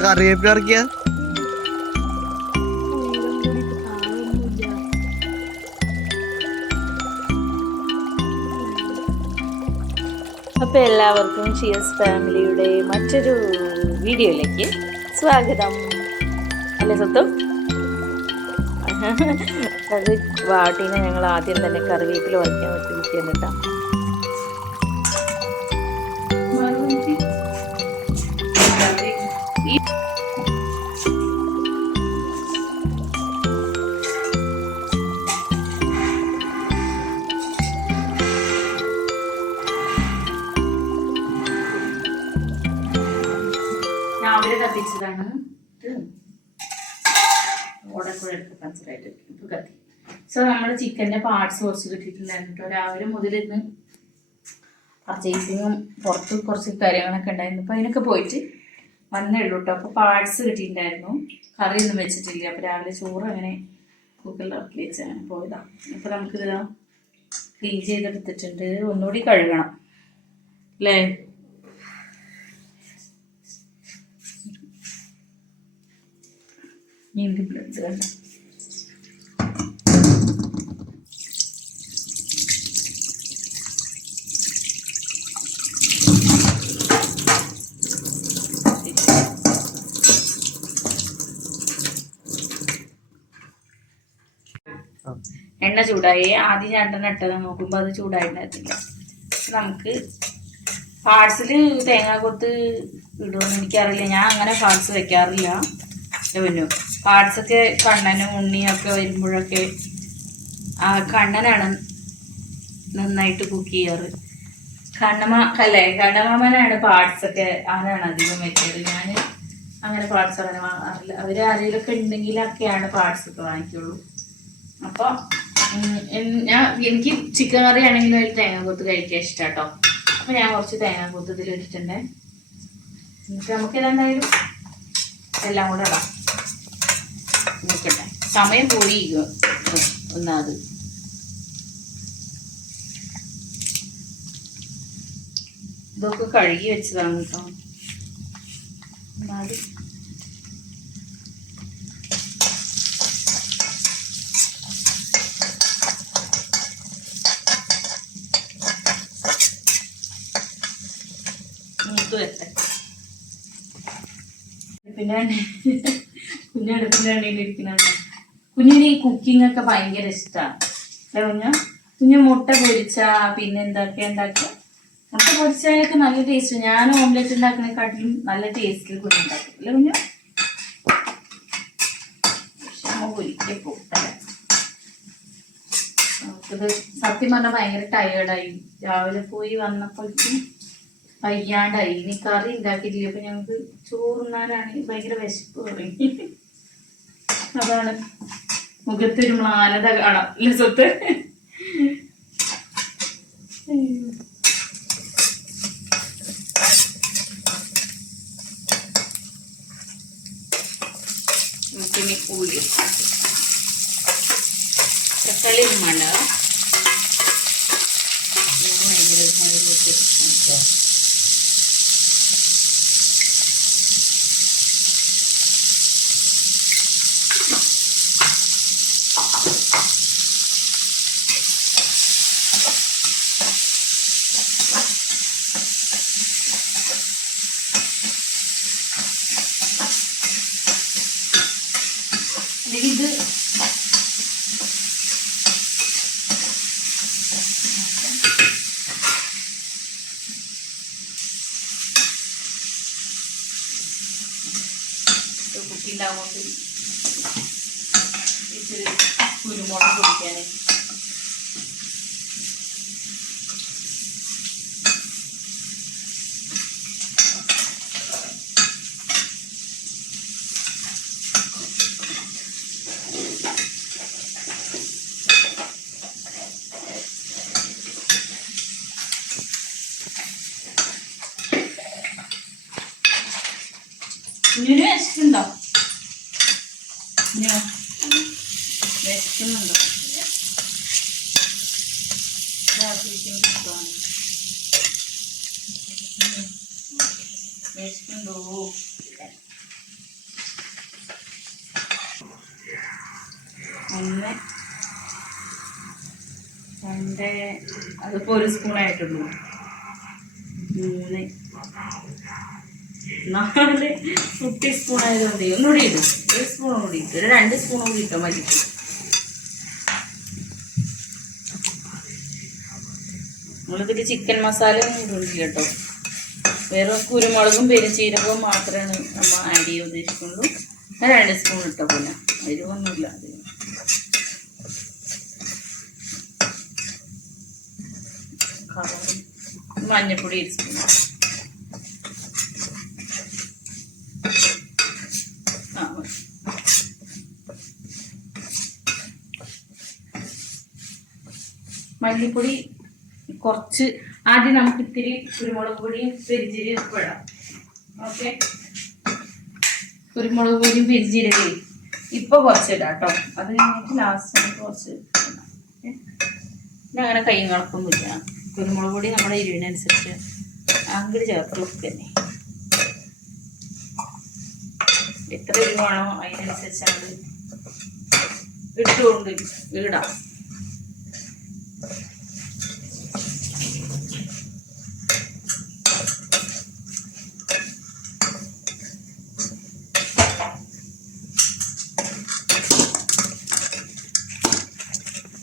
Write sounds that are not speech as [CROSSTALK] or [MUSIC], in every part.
കറിവേപ്പില ഇറക്കിയ അപ്പൊ എല്ലാവർക്കും ചിയസ് ഫാമിലിയുടെ മറ്റൊരു വീഡിയോയിലേക്ക് സ്വാഗതം. അല്ലേ സ്വത്തും? അത് വാട്ടിനെ ഞങ്ങൾ ആദ്യം തന്നെ കറിവേപ്പില വയ്ക്കാൻ വെച്ചിരിക്കാൻ കത്തിച്ചതാണ്. എടുത്ത് കൺസിഡറായിട്ട് ഇപ്പൊ കത്തി. സോ നമ്മുടെ ചിക്കന്റെ പാർട്സ് കുറച്ച് കിട്ടിയിട്ടുണ്ടായിരുന്നു. കേട്ടോ രാവിലെ മുതൽ ഇന്ന് പർച്ചേസിങ്ങും പുറത്ത് കുറച്ച് കാര്യങ്ങളൊക്കെ ഉണ്ടായിരുന്നു. അപ്പോൾ അതിനൊക്കെ പോയിട്ട് വന്നേ ഉള്ളൂ കേട്ടോ അപ്പോൾ പാർട്സ് കിട്ടിയിട്ടുണ്ടായിരുന്നു. കറിയൊന്നും വെച്ചിട്ടില്ല. അപ്പോൾ രാവിലെ ചോറ് അങ്ങനെ കുക്കറിൽ ഇറക്കി വെച്ച് അങ്ങനെ പോയതാണ് അപ്പോൾ നമുക്കിത് ക്ലീൻ ചെയ്തെടുത്തിട്ടുണ്ട്. ഒന്നുകൂടി കഴുകണം. അല്ലേ? നീന്തി ബ്ലഡ് കണ്ട എണ്ണ ചൂടായി. ആദ്യം രണ്ടെണ്ണ ഇട്ടത് നോക്കുമ്പോൾ അത് ചൂടായിട്ടുണ്ടായിരുന്നില്ല. നമുക്ക് പാർട്സിൽ തേങ്ങ കൊത്ത് ഇടുമെന്ന് എനിക്കറിയില്ല. ഞാൻ അങ്ങനെ പാർട്സ് വെക്കാറില്ല. പിന്നെ. പാർട്സൊക്കെ കണ്ണനും ഉണ്ണിയും ഒക്കെ വരുമ്പോഴൊക്കെ ആ കണ്ണനാണ് നന്നായിട്ട് കുക്ക് ചെയ്യാറ്. കണ്ണമാ അല്ലേ? കണ്ണമാമനാണ് പാർട്സ് ഒക്കെ അവനാണ് അധികം വെച്ചത്? ഞാൻ അങ്ങനെ പാർട്സ് അങ്ങനെ വാങ്ങാറില്ല. അവർ ആരെങ്കിലുമൊക്കെ ഉണ്ടെങ്കിലൊക്കെയാണ് പാർട്സ് ഒക്കെ വാങ്ങിക്കുള്ളൂ അപ്പോൾ ഞാൻ എനിക്ക് ചിക്കൻ കറി ആണെങ്കിലും ഒരു തേങ്ങാക്കൂത്ത് കഴിക്കാൻ ഇഷ്ടം കേട്ടോ അപ്പോൾ ഞാൻ കുറച്ച് തേങ്ങാക്കൂത്ത് ഇതിൽ ഇട്ടിട്ടുണ്ട് എന്നിട്ട് നമുക്ക് ഇതെന്തായാലും എല്ലാം കൂടെ ഇടാം. സമയം പോയി ഒന്നാത് ഇതൊക്കെ കഴുകി വെച്ചതാണ് കേട്ടോ ഒന്നാത് പിന്നെ പിന്നെ ഇരിക്കുന്നുണ്ട് കുഞ്ഞിന് ഈ കുക്കിംഗ് ഒക്കെ ഭയങ്കര ഇഷ്ടമാണ് അല്ലേ കുഞ്ഞ? കുഞ്ഞ് മുട്ട പൊരിച്ച പിന്നെ എന്തൊക്കെ ഉണ്ടാക്കുക? മുട്ട പൊരിച്ചാലൊക്കെ നല്ല ടേസ്റ്റ് ഞാൻ ഓംലെറ്റ് ഉണ്ടാക്കുന്നതിനെക്കാട്ടിലും നല്ല ടേസ്റ്റിൽ അല്ലേ കുഞ്ഞു? അമ്മ പൊരിക്കേ പോകട്ടെ നമുക്കിത് സത്യം പറഞ്ഞാൽ ഭയങ്കര ടയേർഡായി രാവിലെ പോയി വന്നപ്പോഴേക്കും വയ്യാണ്ടായി. ഇനി കറി ഉണ്ടാക്കിയിട്ടില്ല. അപ്പൊ ഞങ്ങൾക്ക് ചോറുന്നാലാണ് ഭയങ്കര വിശപ്പ് തുടങ്ങി. അതാണ്. മുഖത്തൊരു മ്ലാനത കാണാം. അല്ലെ സ്വത്ത്? നമുക്കിനി തക്കാളി മണ്ട ഭയങ്കര ഭയങ്കര ഉള്ളൂ ഒന്ന്. രണ്ട്. അതിപ്പോൾ ഒരു സ്പൂണായിട്ടുള്ളൂ മൂന്ന്. നാല്. കുട്ടി സ്പൂൺ ആയതുകൊണ്ട് ഒന്നുകൂടി ഇടും. ഒരു സ്പൂൺ കൂടി ഇട്ടു. ഒരു രണ്ട് സ്പൂൺ കൂടി ഇട്ടാൽ മതി. നമ്മളിതിൽ ചിക്കൻ മസാല ഒന്നും ഇടുന്നില്ല കേട്ടോ വെറും കുരുമുളകും പെരുംജീരകവും മാത്രമാണ് നമ്മൾ ആഡ് ചെയ്യാൻ ഉദ്ദേശിക്കുള്ളൂ ഞാൻ രണ്ട് സ്പൂൺ ഇട്ട പോല. എരിവൊന്നുമില്ല അത് മഞ്ഞൾപ്പൊടി ഒരു സ്പൂൺ ആ മല്ലിപ്പൊടി കുറച്ച് ആദ്യം നമുക്ക് ഇത്തിരി കുരുമുളക് പൊടിയും പെരിഞ്ചീരയും ഉപ്പിടാം ഓക്കെ കുരുമുളക് പൊടിയും പെരിഞ്ചീരകയും ഇപ്പൊ കുറച്ചിടാം കേട്ടോ അത് കഴിഞ്ഞിട്ട് ലാസ്റ്റ് നമുക്ക് കുറച്ച് ഇടാം. പിന്നെ അങ്ങനെ കൈ കണക്കൊന്നുമില്ല കുരുമുളക് പൊടി നമ്മുടെ എരിവിനനുസരിച്ച് അങ്ങോട്ട് ചേർത്ത് തന്നെ. എത്ര എരിവാണോ അതിനനുസരിച്ച് അങ്ങോട്ട് ഇട്ടുകൊണ്ട് ഇടാം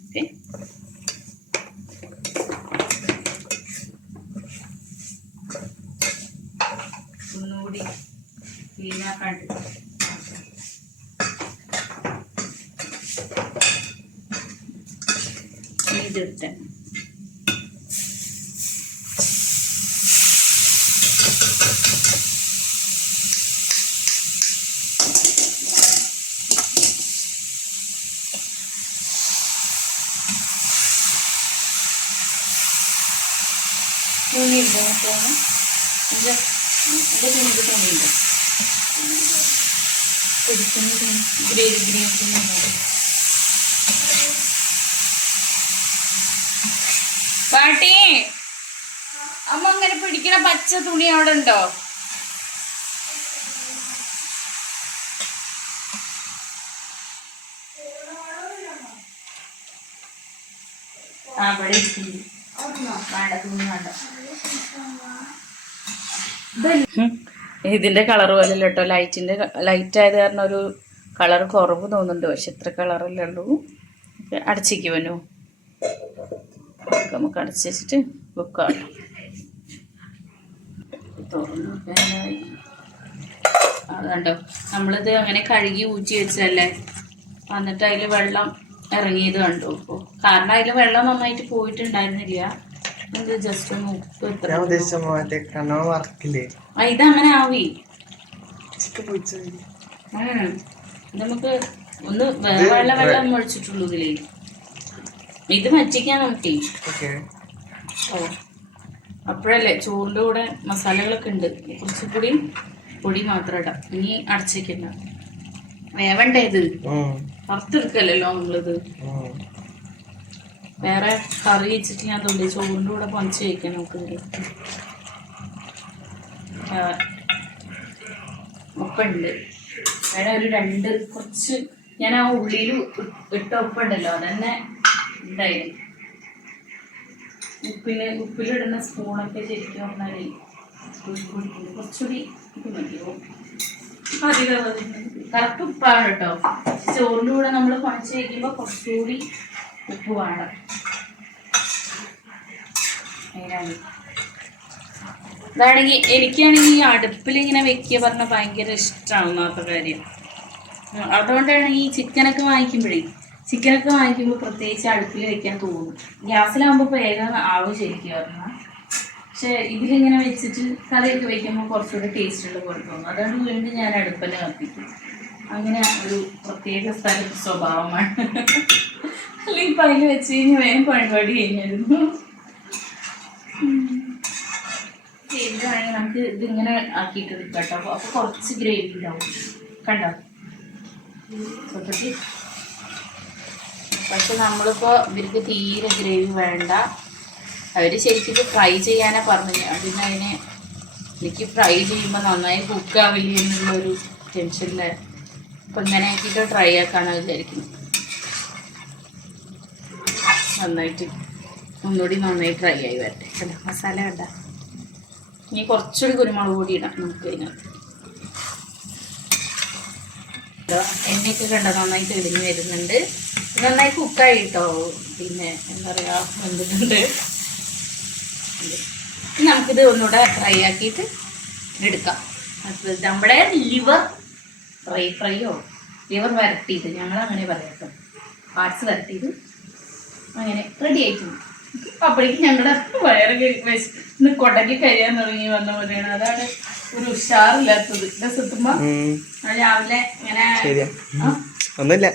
ഓക്കെ ഒന്നുകൂടി ക്ലീനാക്കാണ്ട് ഇതിട്ട് നോക്കിയാണ് ഇത് എന്റെ തുണിക്ക് തുണിയുണ്ട്. തുണി. ഗ്രേവി ഗ്രീൻ തുണിയുണ്ട് പാട്ടി അമ്മ അങ്ങനെ പിടിക്കണ പച്ച തുണി അവിടെ ഉണ്ടോ? ആ ഇവിടെ. വേണ്ട തുണി വേണ്ട. ഇതിന്റെ കളർ പോലെ കേട്ടോ ലൈറ്റിന്റെ ലൈറ്റ് ആയത് കാരണം ഒരു കളർ കുറവ് തോന്നുന്നുണ്ട്. പക്ഷെ ഇത്ര കളറല്ലേ ഉള്ളൂ. അടച്ചിക്കുവനു നമുക്ക് അടച്ചിട്ട് വെച്ചിട്ട് വെക്കാം തുറന്നു വെക്കാനായി. അത് കണ്ടോ? നമ്മളിത് അങ്ങനെ കഴുകി ഊറ്റി വെച്ചല്ലേ എന്നിട്ട് അതിൽ വെള്ളം ഇറങ്ങിയത് കണ്ടു. കാരണം അതിൽ വെള്ളം നന്നായിട്ട് പോയിട്ടുണ്ടായിരുന്നില്ല. ജസ്റ്റ് ഒന്ന് ഉപ്പ് ഞാൻ ഉദ്ദേശിച്ച മറ്റേ കണ്ണോ ആവി. ഇത് നമുക്ക് ഒന്ന് വേറെ വെള്ളം വെള്ളം ഒഴിച്ചിട്ടുള്ളൂ ഇതിലേ. ഇത് വറ്റിക്കാൻ നമുക്ക് ഓക്കെ. ഓ. അപ്പോഴല്ലേ ചോറിന്റെ കൂടെ മസാലകളൊക്കെ ഉണ്ട്. കുറച്ചുകൂടി പൊടി മാത്രം ഇടാം. ഇനി അടച്ചേക്കണ്ട വേവണ്ടേ ഇത്? വറുത്തെടുക്കല്ലോ നമ്മളിത് വേറെ കറി വെച്ചിട്ട് ഞാൻ തുള്ളി ചോറിന്റെ കൂടെ പൊഞ്ച് വയ്ക്കാൻ നമുക്ക് ഉപ്പുണ്ട്. വേറെ ഒരു രണ്ട് കുറച്ച് ഞാൻ ആ ഉള്ളിയിൽ ഇട്ട ഉപ്പുണ്ടല്ലോ അതന്നെ ഉണ്ടായിരുന്നു ഉപ്പിൽ ഉപ്പിലിടുന്ന സ്പൂണൊക്കെ ശരിക്കും പറഞ്ഞാൽ കുറച്ചുകൂടി ഇത് മതിയോ കറക്റ്റ് ഉപ്പാണ് കേട്ടോ. ചോറിന്റെ കൂടെ നമ്മൾ കുഴച്ച് കഴിക്കുമ്പോൾ കുറച്ചുകൂടി ഉപ്പ് വേണം അതിനാണ്. ഇതാണെങ്കിൽ എനിക്കാണെങ്കിൽ ഈ അടുപ്പിൽ ഇങ്ങനെ വെക്കുക പറഞ്ഞാൽ ഭയങ്കര ഇഷ്ടമാണ് ഒന്നാമത്തെ കാര്യം. അതുകൊണ്ടാണ് ഈ ചിക്കനൊക്കെ വാങ്ങിക്കുമ്പോഴേ ചിക്കനൊക്കെ വാങ്ങിക്കുമ്പോൾ പ്രത്യേകിച്ച് അടുപ്പിൽ വെക്കാൻ തോന്നും. ഗ്യാസിലാകുമ്പോൾ വേഗം ആവും ശരിക്കും പറഞ്ഞാൽ പക്ഷെ ഇതിലിങ്ങനെ വെച്ചിട്ട് കറിയൊക്കെ വെക്കുമ്പോൾ കുറച്ചുകൂടി ടേസ്റ്റ് ഉള്ള പോലെ തോന്നും. അതുകൊണ്ട് വീണ്ടും ഞാൻ അടുപ്പന്നെ കത്തിക്കും. അങ്ങനെ ഒരു പ്രത്യേക സ്ഥല സ്വഭാവമാണ്. [LAUGHS] അല്ലെങ്കിൽ അതിൽ വെച്ച് കഴിഞ്ഞാൽ വേഗം പരിപാടി കഴിഞ്ഞിരുന്നു. ചെയ്തിട്ടാണെങ്കിൽ നമുക്ക് ഇതിങ്ങനെ ആക്കിയിട്ട് കേട്ടോ. അപ്പോൾ അപ്പോൾ കുറച്ച് ഗ്രേവി ഉണ്ടാവും. കണ്ടോ? പക്ഷെ നമ്മളിപ്പോൾ ഇവർക്ക് തീരെ ഗ്രേവി വേണ്ട. അവർ ശരിക്കും ഫ്രൈ ചെയ്യാനാണ് പറഞ്ഞു ഞാൻ പിന്നെ അതിനെ എനിക്ക് ഫ്രൈ ചെയ്യുമ്പോൾ നന്നായി കുക്ക് കുക്കാവില്ല എന്നുള്ളൊരു ടെൻഷനിൽ അപ്പം ഇങ്ങനെ ആക്കിയിട്ട് ട്രൈ ആക്കാനാണ് വിചാരിക്കുന്നത് നന്നായിട്ട് ഒന്നുകൂടി നന്നായി ഫ്രൈ ആയി വരട്ടെ. കണ്ട മസാല വേണ്ട. ഇനി കുറച്ചുകൂടി കുരുമുളക് പൊടി ഇടാം നമുക്ക് കഴിഞ്ഞാൽ എണ്ണയൊക്കെ കണ്ട നന്നായി തെളിഞ്ഞ് വരുന്നുണ്ട്. നന്നായി കുക്കായി കേട്ടോ പിന്നെ എന്താ പറയുക വെന്തിട്ടുണ്ട്. നമുക്കിത് ഒന്നുകൂടെ ഫ്രൈ ആക്കിയിട്ട് എടുക്കാം. നമ്മുടെ ലിവർ ഫ്രൈ ഫ്രൈയോ ലിവർ വരട്ടിയത്. ഞങ്ങൾ അങ്ങനെ പറയാം പാർട്സ് വരട്ടിയത്. അങ്ങനെ റെഡി ആയിട്ടുണ്ട്. അപ്പോഴേക്കും ഞങ്ങളുടെ വയറൊക്കെ വെച്ച് ഇന്ന് കൊടക്കി കഴിയാൻ തുടങ്ങി വന്ന പോലെയാണ്. അതാണ് ഒരു ഉഷാറില്ലാത്തത്. ഇല്ല സത്തുമ്പോ ഉം, രാവിലെ ഇങ്ങനെ ഒന്നുമില്ല.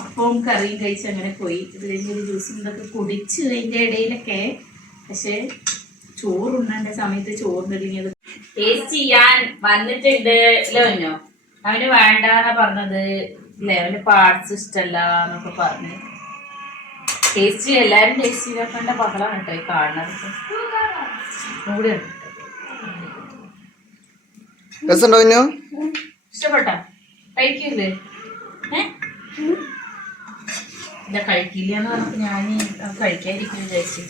അപ്പവും കറിയും കഴിച്ച് അങ്ങനെ പോയി. ഇത് കഴിഞ്ഞൊരു ജ്യൂസും ഇതൊക്കെ കുടിച്ച് അതിന്റെ ഇടയിലൊക്കെ പക്ഷേ ചോറുണ്ണേണ്ട സമയത്ത് ചോറിനൊരുങ്ങിയത് ടേസ്റ്റ് ചെയ്യാൻ വന്നിട്ടുണ്ട്. ഇല്ലേ അവന് വേണ്ടാന്നാ പറഞ്ഞത്. ഇല്ലേ? അവന് പാർട്സ് ഇഷ്ടല്ല എന്നൊക്കെ പറഞ്ഞു. ടേസ്റ്റ് എല്ലാരും ടേസ്റ്റ് ചെയ്തേക്കേണ്ട ബഹളാണ് കേട്ടോ ഈ കാണുന്നത്. കൂടെ ഉണ്ട്. രസമുണ്ടോ കുഞ്ഞു ഇഷ്ടപ്പെട്ടോ? കഴിക്കില്ലേ ഏ? കഴിക്കില്ല എന്ന് പറഞ്ഞപ്പോ ഞാൻ കഴിക്കാതിരിക്കും വിചാരിച്ചു.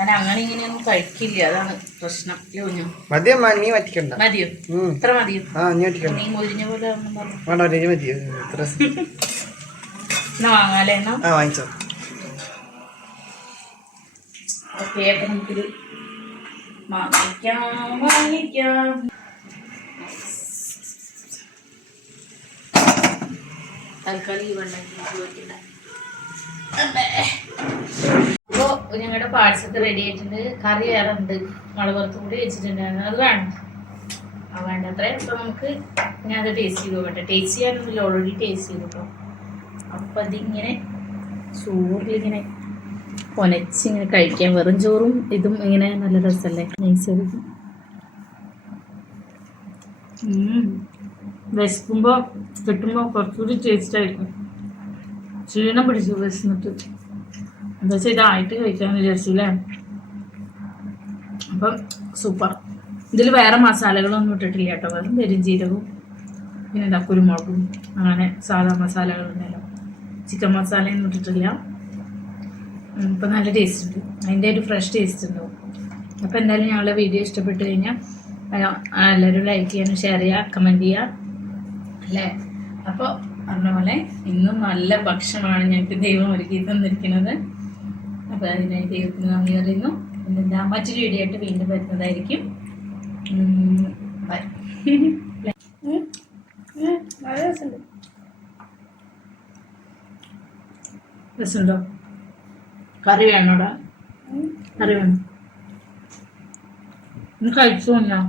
ഞാൻ അങ്ങനെ ഇങ്ങനെയൊന്നും കഴിക്കില്ല. അതാണ് പ്രശ്നം. ഇല്ലേ കുഞ്ഞു മതി അമ്മ നീ പറ്റിക്കണ്ട മതിയോ? ഇത്ര മതിയോ? ആ നീ പറ്റിക്കണ്ട നീ മൊരിഞ്ഞ പോലെ ഒന്നും പറഞ്ഞു വേണ്ട നീ മതി ഇത്ര എന്നാ വാങ്ങാലേ എന്നാ? ആ വാങ്ങിച്ചോ. ഓക്കെ അപ്പൊ നമുക്കിത് വാങ്ങിക്കാം വാങ്ങിക്കാം. തൽക്കാലം ഈ വെള്ളം അപ്പോൾ ഞങ്ങളുടെ പാഴ്സ് ഒക്കെ റെഡി ആയിട്ടുണ്ട്. കറി വേറെ ഉണ്ട് മുളകുറത്ത് കൂടി വെച്ചിട്ടുണ്ടായിരുന്നു അത് വേണം. ആ വേണ്ടത്ര അപ്പോൾ നമുക്ക് ഞാനത് ടേസ്റ്റ് ചെയ്ത് നോക്കട്ടെ. ടേസ്റ്റ് ചെയ്യാനൊന്നുമില്ല. ഓൾറെഡി ടേസ്റ്റ് ചെയ്തു കേട്ടോ അപ്പം അതിങ്ങനെ ചോറിലിങ്ങനെ പൊനച്ചിങ്ങനെ കഴിക്കാൻ വെറും ചോറും ഇതും ഇങ്ങനെ നല്ല രസമല്ലേ നൈസായിരിക്കും വിശക്കുമ്പോൾ കിട്ടുമ്പോൾ കുറച്ചുകൂടി ടേസ്റ്റ് ആയിരിക്കും. ക്ഷീണം പിടിച്ചു വിശന്നിട്ട്. എന്താ വെച്ചാൽ ഇതായിട്ട് കഴിക്കാന്ന് വിചാരിച്ചു അല്ലേ അപ്പം സൂപ്പർ. ഇതിൽ വേറെ മസാലകളൊന്നും ഇട്ടിട്ടില്ല കേട്ടോ. വെറും ജീരകവും പിന്നെ എന്താ കുരുമുളകും അങ്ങനെ സാധാ മസാലകളുണ്ടല്ലോ ചിക്കൻ മസാലയൊന്നും ഇട്ടിട്ടില്ല. ഇപ്പം നല്ല ടേസ്റ്റ് ഉണ്ട്. അതിന്റെ ഒരു ഫ്രഷ് ടേസ്റ്റ് ഉണ്ടാവും. അപ്പോൾ എന്തായാലും ഞങ്ങളുടെ വീഡിയോ ഇഷ്ടപ്പെട്ട് കഴിഞ്ഞാൽ എല്ലാവരും ലൈക്ക് ചെയ്യാനും ഷെയർ ചെയ്യുക കമന്റ് ചെയ്യുക അല്ലേ? അപ്പോൾ പറഞ്ഞ പോലെ ഇന്നും നല്ല ഭക്ഷണമാണ് ഞങ്ങൾക്ക് ദൈവം ഒരുക്കി തന്നിരിക്കുന്നത്. അപ്പോൾ അതിനായി ദൈവത്തിന് നന്ദി പറയുന്നു. എന്താ മറ്റൊരു വീഡിയോ ആയിട്ട് വീണ്ടും വരുന്നതായിരിക്കും. ബൈ രസമുണ്ടോ. കറി വേണോടാ? കറി വേണം? ഇന്ന് കഴിച്ചു ഞാൻ